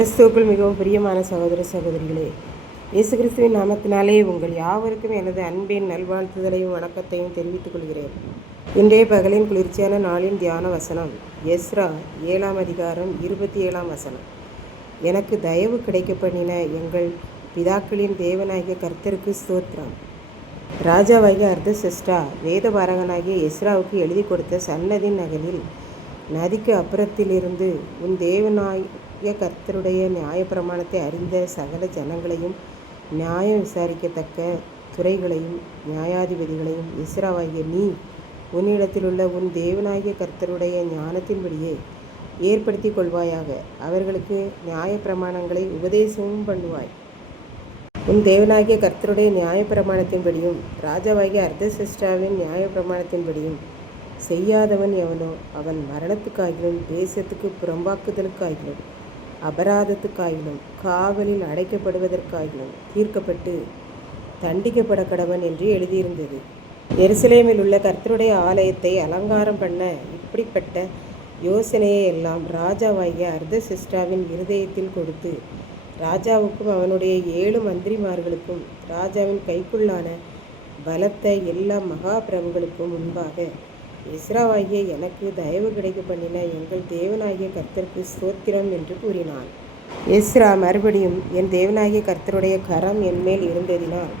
கிறிஸ்துவுக்குள் மிகவும் பிரியமான சகோதர சகோதரிகளே, இயேசு கிறிஸ்துவின் நாமத்தினாலே உங்கள் யாவருக்கும் எனது அன்பின் நல்வாழ்த்துதலையும் வணக்கத்தையும் தெரிவித்துக் கொள்கிறேன். இன்றைய பகலின் குளிர்ச்சியான நாளின் தியான வசனம் எஸ்ரா 7ஆம் அதிகாரம் 27ஆம் வசனம். எனக்கு தயவு கிடைக்க பண்ணின எங்கள் பிதாக்களின் தேவனாகிய கர்த்தருக்கு ஸ்தோத்திரம். ராஜாவாகிய அர்தசஷ்டா வேதபாரகனாகிய எஸ்ராவுக்கு எழுதி கொடுத்த சன்னதின் நகலில் நதிக்கு அப்புறத்திலிருந்து உன் தேவனாகிய கர்த்தருடைய நியாயப்பிரமாணத்தை அறிந்த சகல ஜனங்களையும் நியாயம் விசாரிக்கத்தக்க துறைகளையும் நியாயாதிபதிகளையும் எஸ்ராவாகிய நீ உன்னிடத்திலுள்ள உன் தேவனாகிய கர்த்தருடைய ஞானத்தின்படியே ஏற்படுத்தி கொள்வாயாக. அவர்களுக்கு நியாயப்பிரமாணங்களை உபதேசமும் பண்ணுவாய். உன் தேவனாகிய கர்த்தருடைய நியாயப்பிரமாணத்தின்படியும் ராஜாவாகிய அர்தசஷ்டாவின் நியாயப்பிரமாணத்தின்படியும் செய்யாதவன் எவனோ அவன் மரணத்துக்காகிலும் தேசத்துக்கு புறம்பாக்குதலுக்காகிலும் அபராதத்துக்காகிலும் காவலில் அடைக்கப்படுவதற்காகிலும் தீர்க்கப்பட்டு தண்டிக்கப்பட கடவன் என்று எழுதியிருந்தது. எருசலேமில் உள்ள கர்த்தருடைய ஆலயத்தை அலங்காரம் பண்ண இப்படிப்பட்ட யோசனையை எல்லாம் ராஜாவாகிய அர்தசஷ்டாவின் இருதயத்தில் கொடுத்து ராஜாவுக்கும் அவனுடைய 7 மந்திரிமார்களுக்கும் ராஜாவின் கைக்குள்ளான பலத்த எல்லா மகா பிரபுகளுக்கும் முன்பாக எஸ்ராவாகிய எனக்கு தயவு கிடைக்க பண்ணின எங்கள் தேவனாகிய கர்த்தருக்கு ஸ்தோத்திரம் என்று கூறினான். எஸ்ரா மறுபடியும் என் தேவனாகிய கர்த்தருடைய கரம் என்மேல் இருந்ததினால்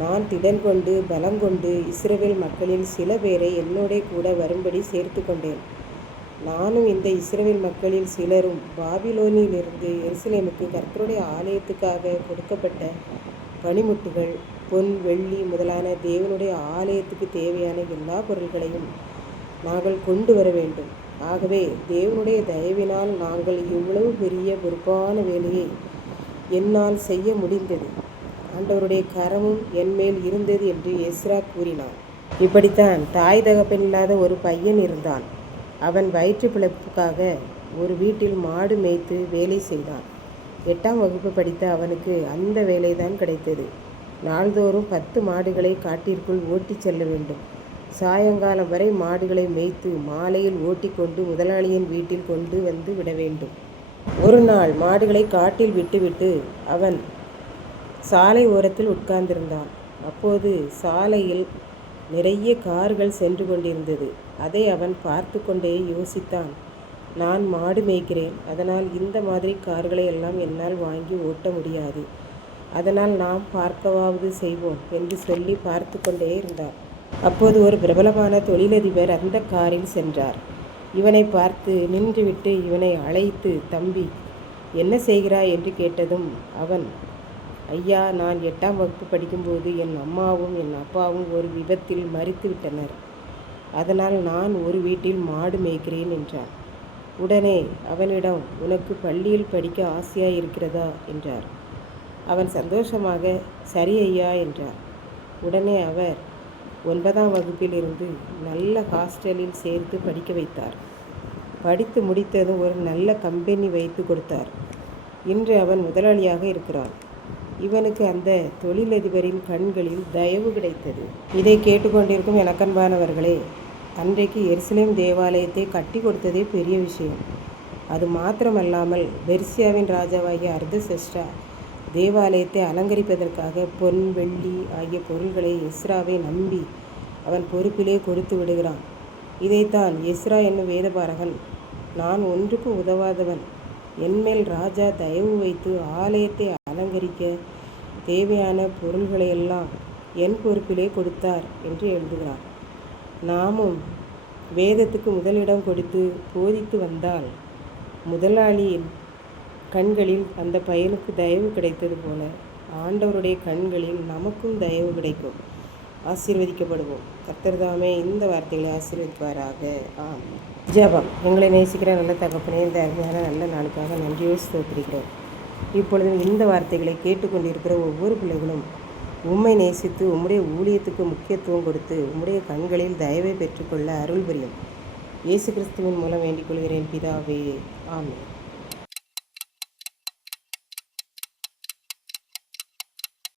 நான் திடன் கொண்டு பலங்கொண்டு இஸ்ரவேல் மக்களில் சில பேரை என்னோட கூட வரும்படி சேர்த்து கொண்டேன். நானும் இந்த இஸ்ரவேல் மக்களில் சிலரும் பாபிலோனிலிருந்து எருசலேமுக்கு கர்த்தருடைய ஆலயத்துக்காக கொடுக்கப்பட்ட பணிமுட்டுகள் பொன் வெள்ளி முதலான தேவனுடைய ஆலயத்துக்கு தேவையான எல்லா பொருட்களையும் நாங்கள் கொண்டு வர வேண்டும். ஆகவே தேவனுடைய தயவினால் நாங்கள் இவ்வளவு பெரிய பொறுப்பான வேலையை என்னால் செய்ய முடிந்தது. ஆண்டவருடைய கரமும் என்மேல் இருந்தது என்று எஸ்ரா கூறினார். இப்படித்தான் தாய் தகப்பனில்லாத ஒரு பையன் இருந்தான். அவன் வயிற்று பிழைப்புக்காக ஒரு வீட்டில் மாடு மேய்த்து வேலை செய்தான். 8ஆம் வகுப்பு படித்த அவனுக்கு அந்த வேலைதான் கிடைத்தது. நாள்தோறும் 10 மாடுகளை காட்டிற்குள் ஓட்டி செல்ல வேண்டும். சாயங்காலம் வரை மாடுகளை மேய்த்து மாலையில் ஓட்டிக்கொண்டு முதலாளியின் வீட்டில் கொண்டு வந்து விட வேண்டும். ஒரு நாள் மாடுகளை காட்டில் விட்டுவிட்டு அவன் சாலை ஓரத்தில் உட்கார்ந்திருந்தான். அப்போது சாலையில் நிறைய கார்கள் சென்று கொண்டிருந்தது. அதை அவன் பார்த்து கொண்டே யோசித்தான். நான் மாடு மேய்க்கிறேன், அதனால் இந்த மாதிரி கார்களை எல்லாம் என்னால் வாங்கி ஓட்ட முடியாது. அதனால் நாம் பார்க்கவாவது செய்வோம் என்று சொல்லி பார்த்து கொண்டே இருந்தார். அப்போது ஒரு பிரபலமான தொழிலதிபர் அந்த காரில் சென்றார். இவனை பார்த்து நின்றுவிட்டு இவனை அழைத்து, தம்பி என்ன செய்கிறாய் என்று கேட்டதும் அவன், ஐயா, நான் 8ஆம் வகுப்பு படிக்கும்போது என் அம்மாவும் என் அப்பாவும் ஒரு விபத்தில் மரித்து விட்டனர். அதனால் நான் ஒரு வீட்டில் மாடு மேய்க்கிறேன் என்றார். உடனே அவனிடம், உனக்கு பள்ளியில் படிக்க ஆசையாக இருக்கிறதா என்றார். அவன் சந்தோஷமாக சரி ஐயா என்றார். உடனே அவர் 9ஆம் வகுப்பிலிருந்து நல்ல ஹாஸ்டலில் சேர்த்து படிக்க வைத்தார். படித்து முடித்ததும் ஒரு நல்ல கம்பெனி வைத்து கொடுத்தார். இன்று அவன் முதலாளியாக இருக்கிறான். இவனுக்கு அந்த தொழிலதிபரின் கண்களில் தயவு கிடைத்தது. இதை கேட்டுக்கொண்டிருக்கும் எனக்கன்பானவர்களே, அன்றைக்கு எருசலேம் தேவாலயத்தை கட்டி கொடுத்ததே பெரிய விஷயம். அது மாத்திரமல்லாமல் பெர்சியாவின் ராஜாவாகிய அர்தசஷ்டா தேவாலயத்தை அலங்கரிப்பதற்காக பொன் வெள்ளி ஆகிய பொருள்களை எஸ்ராவை நம்பி அவன் பொறுப்பிலே கொடுத்து விடுகிறான். இதைத்தான் எஸ்ரா என்னும் வேதபாரகன், நான் ஒன்றுக்கு உதவாதவன், என்மேல் ராஜா தயவு வைத்து ஆலயத்தை அலங்கரிக்க தேவையான பொருள்களையெல்லாம் என் பொறுப்பிலே கொடுத்தார் என்று எழுதுகிறார். நாமும் வேதத்துக்கு முதலிடம் கொடுத்து போதித்து வந்தால் முதலாளியின் கண்களில் அந்த பையனுக்கு தயவு கிடைத்தது போல ஆண்டவருடைய கண்களில் நமக்கும் தயவு கிடைக்கும். ஆசீர்வதிக்கப்படுவோம். கர்த்தர் தாமே இந்த வார்த்தைகளை ஆசீர்வதிப்பாராக. ஜெபம். எங்களை நேசிக்கிற நல்ல தகப்பனே, இந்த அருமையான நல்ல நாளுக்காக நன்றியோடு ஸ்தோத்திரிக்கிறோம். இப்பொழுதும் இந்த வார்த்தைகளை கேட்டுக்கொண்டிருக்கிற ஒவ்வொரு பிள்ளைகளும் உம்மை நேசித்து உம்முடைய ஊழியத்துக்கு முக்கியத்துவம் கொடுத்து உம்முடைய கண்களில் தயவை பெற்றுக்கொள்ள அருள் புரியும். இயேசு கிறிஸ்துவின் மூலம் வேண்டிக் கொள்கிறேன் பிதாவே. ஆமென்.